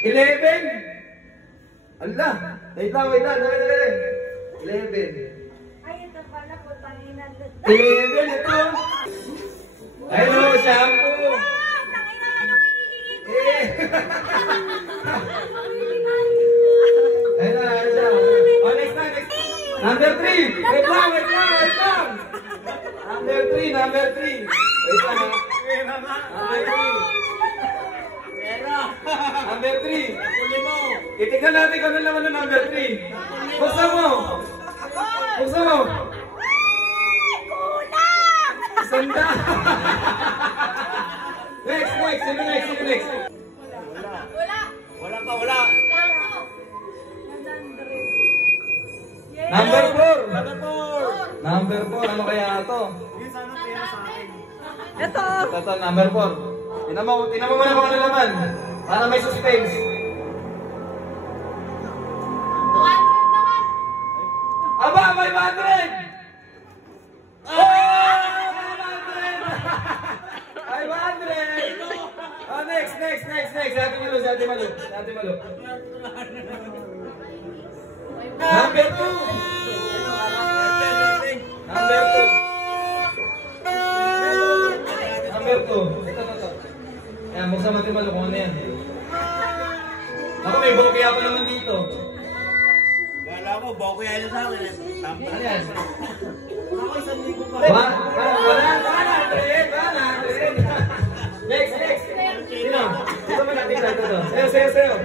11. Allah. Wait lang. 11. Ay, ito pala po, tanginan. 11 ito. Hello, shampoo. Ayun. Oh, next. Number 3. Wait lang. Number 3. Wait lang. Number 3. Itignan natin kung ano naman ang number 3. Buksan mo. Sanda. Next. Sino next? Wala. Number 4. Number 4. Ano kaya ito? Ito. Ito, number 4. Tinan mo muna kung ano naman. Para may suspense. 200 naman. Aba, 500! Oh! 500! Oh, next. Ate Malo. Number 2. Ito. Ayan, buksan Ate Malo kung ano yan. Ako, may bokeh pa naman dito. Kala ko, bokeh yan sa akin eh. Ano yan? Ako isang libo pa. Wala. Next. Sino? Ito mo natin ito. Sayo.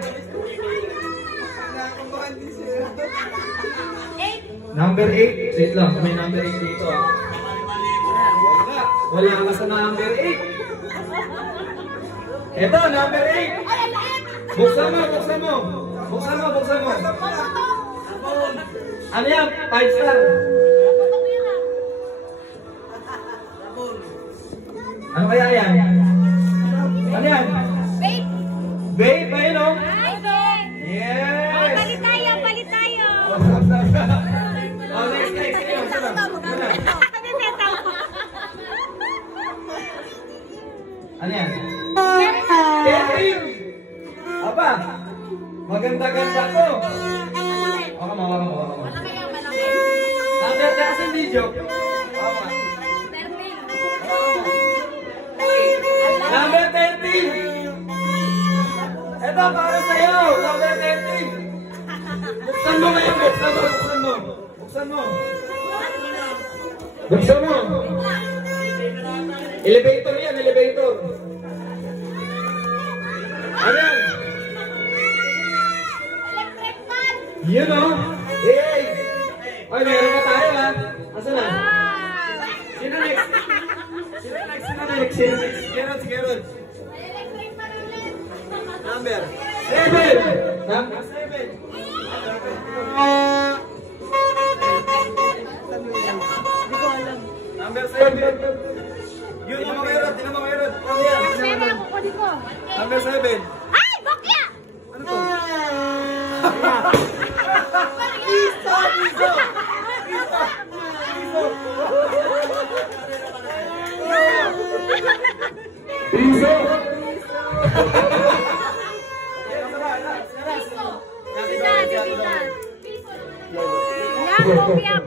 Number 8. Wait lang, may number 8 dito. Wala ka sa number 8. Ito, number 8. Buksan mo. Ano yan? 5 star. Ano kaya yan? Ano yan? Vape, ayun o. Yes! Palit tayo. Oh, next. Ano yan? Tetrim! Aba! Maganda-ganda to! Waka mo. Number taas ang video. Number 13! Ito, para sa'yo! Number 13! Buksan mo ngayon! Buksan mo! Elevator yan, elevator! Ano yan? Electric fan. Yun o! Yay! Ay, meron ka tayo ha! Asa na? Sino next? Gerald. Electric fan ulit. Number 7! Number 7! Number 7! Yun, tinan mo meron. Ano yan? Pera ang kukunin ko. Number 7! Ay, bakya! Ano to? Piso! Yan, bokya.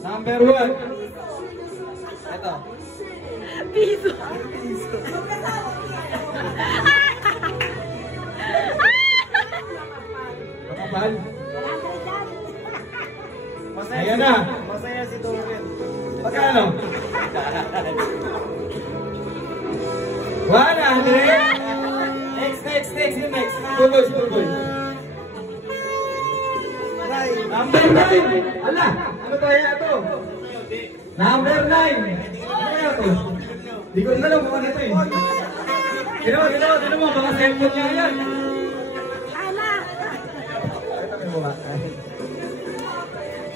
Number 1. Ito. Piso. Kapal. Ayan na. Masaya si Dorin. Pagkano? 100. Next. Tuloy. Number 9. Ala, ano kaya ito? Number 9. Ano kaya ito? Di ko alam kung ano ito eh. Tino mo, mga cellphone niya yan.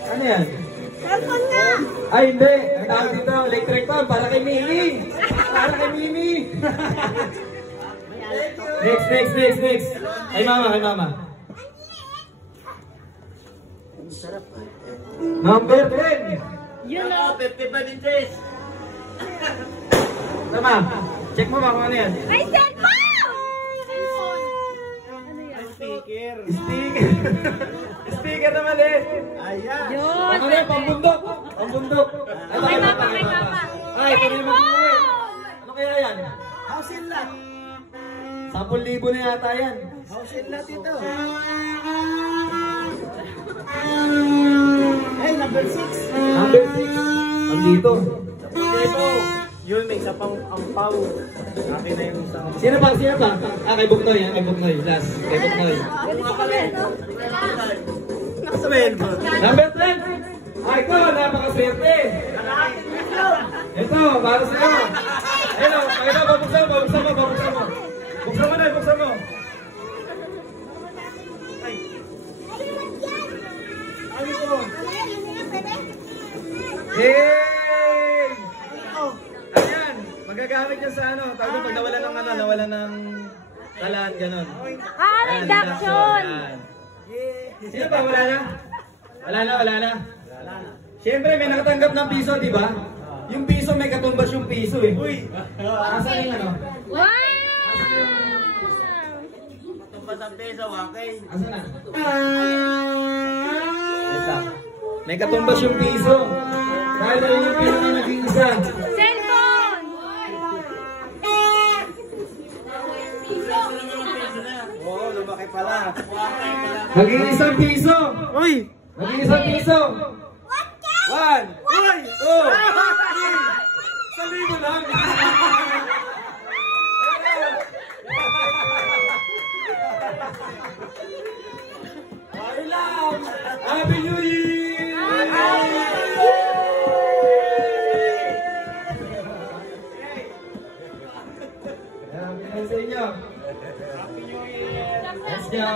Ano yan? Cellphone nga. Ay, hindi. Ang tawag dito, electric fan, para kay Mimi. Next. Ay, mama. Number 10. Yun o, 55 inches. Tama. Check mo ba kung ano yan? May cellphone! Speaker. Sticker. Sticker naman eh. Ayan. Yun! Ano yan? Pambundok. Pambundok. May mapa, may mapa. Ay, ito na yung mag-uwi. Ano kaya yan? House in lot. 10,000 na yata yan. House in lot ito. Ay, number 6. Number 6. Andito. Ito. Yun, may isa pang ampaw. Akin na yung isang. Sino ba? Sino ba? Ah, kay Buknoy. Ah, kay Buknoy. Last. Kay Buknoy. Nakasabel mo. Number 10. Ah, ito. Napakaswerte. Ito, para sa'yo. Ayun, ito. Babuksan mo, babuksan mo, babuksan mo. Buksan mo na, buksan mo. Ano ito? Yay! Ayan, magagamit yan sa ano. Tawag pag nawala ng ano, nawala ng talaan, ganun. Ah, reduction! Ayan. Sino ba? Wala na? Wala na, wala na. Siyempre, may nakatanggap ng piso, di ba? Yung piso, may katumbas yung piso eh. Uy! Asan yung ano? Wow! Tumbas ang peso, wakay. Asan na? Ito. May katumbas yung piso. Dahil na yung piso na naging isa. Cellphone! Oo, lumaki pala. Wakay pala. Naging isang piso. Uy! Naging isang piso. 1. Uy! 2. 1,000 lang. Ay lang! Happy New Year! Happy New Year sa inyo. Happy New Year! Let's go!